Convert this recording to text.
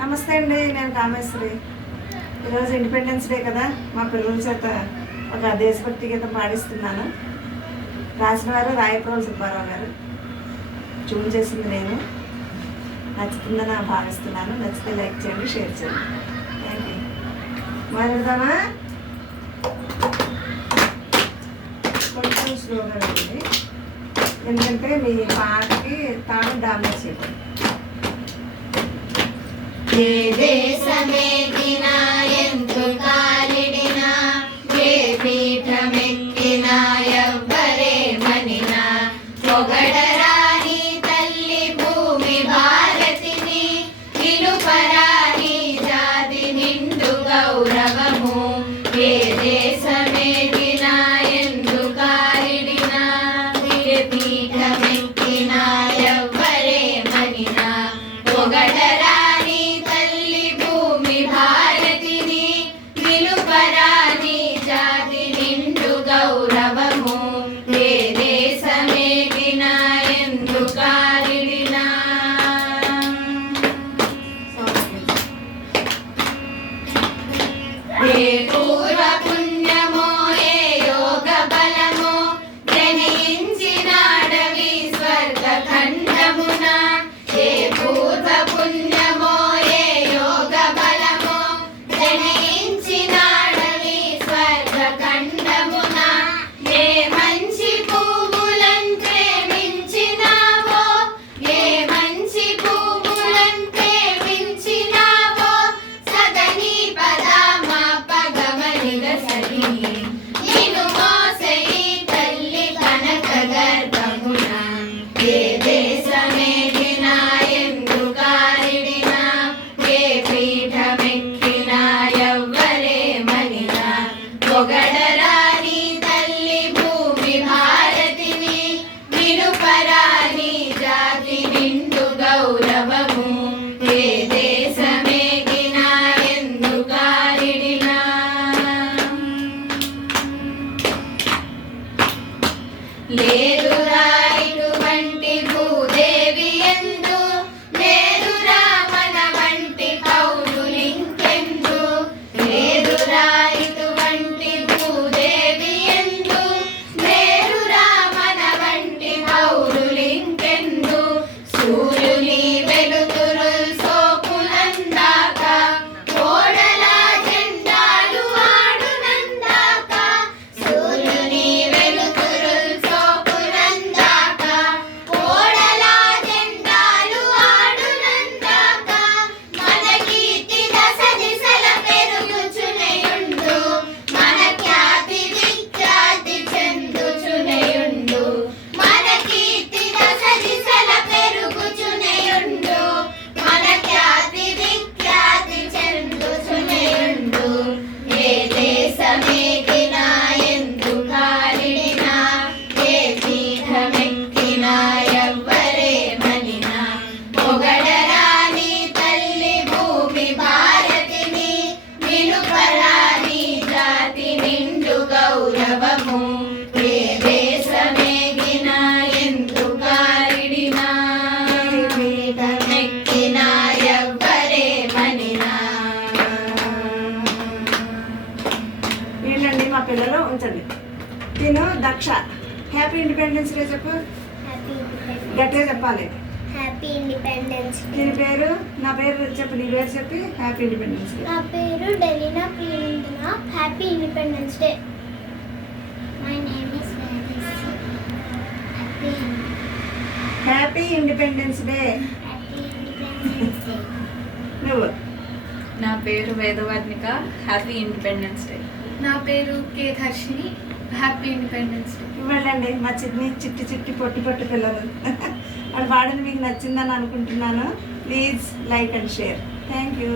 నమస్తే అండి, నేను కామేశ్వరి. ఈరోజు ఇండిపెండెన్స్ డే కదా, మా పిల్లల చేత ఒక దేశభక్తి గీతం పాడిస్తున్నాను. రాసిన వారు రాయప్రోలు సుబ్బారావు గారు, ట్యూన్ చేసింది నేను. నచ్చుతుందని భావిస్తున్నాను. నచ్చితే లైక్ చేయండి, షేర్ చేయండి. Thank you. మొదలుదామా? కొంచెం స్లోగా వెళ్ళండి, ఎందుకంటే మీ పాటకి తాను డామినేట్ చేయండి. ఏ దేశమెక్కినా ఎందు కాలిడినా, ఏ పీఠమెక్కినా ఎవ్వరేమనినా, పొగడరాని తల్లి భూమి భారతిని, నిలుపరాని జాతి నిండు గౌరవము. ఏ దేశమెక్కినా ఎందు కాలిడినా, ఏ పీఠమెక్కినా ఎవ్వరేమనినా, పొగడరా గౌరవము. ఏ దేశమేగినా ఎందు కాలిడినా, ఏ పూర్వ పుణ్యమో ఏ యోగ బలమో జనించినాడవి స్వర్గ ఖండమున. ఏ పూర్వ పుణ్యమో ఏ యోగ బలమో జనించినాడవి స్వర్గ ఖండమున. ఏ మంచి పువ్వులంటే మించినావో, ఏ మంచి పువ్వులంటే మించినావో, సదని పదమ పగమనిగ సరి నిను మోసయి తల్లి కనక గర్భమున. ఏ దేశమేగినా ఎందు కాలిడినా, ఏ పీఠమెక్కినా ఎవ్వరేమనినా, పొగడరాని తల్లి భూమి భారతిని, నిలుపరాని జాతి నిండు గౌరవము. ఏ దేశమేగినా ఎందు కాలిడినా, లేదురా ఇటువంటి భూదేవి ఎందు, లేదురా మన వంటి పౌరులింకెందు, లేదురా ఇటువంటి భూదేవి ఎందు, లేదురా మన వంటి పౌరులింకెందు. సూర్యుని వెలుతురుల్ సోకులందాక, కోడల జెండాలు ఆడునందాక, సూర్యుని వెలుతురుల్ సోకులందాక, కోడల జెండాలు ఆడునందాక, మన కీర్తి దశ దిశల పెరుగుచునేయుండు, మన ఖ్యాతి విఖ్యాతి చెందుచునేయుండు, మన కీర్తి దశ దిశల పెరుగుచునేయుండు, మన ఖ్యాతి విఖ్యాతి చెందుచునేయుండు. ఏ దేశమేగినా ఎందు కాలిడినా, ఏ పీఠమెక్కినా ఎవ్వరేమనినా, పొగడరాని తల్లి భూమి భారతిని, నిలుపరాని జాతి నిండు గౌరవము. ఏ దేశమేగినా ఎందు కాలిడినా, ఏ పీఠమెక్కినా ఎవ్వరేమనినా. వీళ్ళండి మా పిల్లలు. ఉంచండి. తిను దక్ష. హ్యాపీ ఇండిపెండెన్స్ డే చెప్పు. గట్టిగా చెప్పాలి. Happy independence day. దీని పేరు, నా పేరు చెప్పు, నీ పేరు చెప్పి హ్యాపీ ఇండిపెండెన్స్ డే. నా పేరు Delina Priyandana. Happy independence day. My name is happy independence day. Happy independence day. నువ్వు. నా పేరు వేదవర్ణిక. Happy independence day. నా పేరు K Harshini. Happy independence day. ఇవ్వండి మా చిన్ని చిట్టి చిట్టి పొట్టి పొట్టి పిల్లలు. అది పాడింది మీకు నచ్చిందని అనుకుంటున్నాను. Please like and share. Thank you.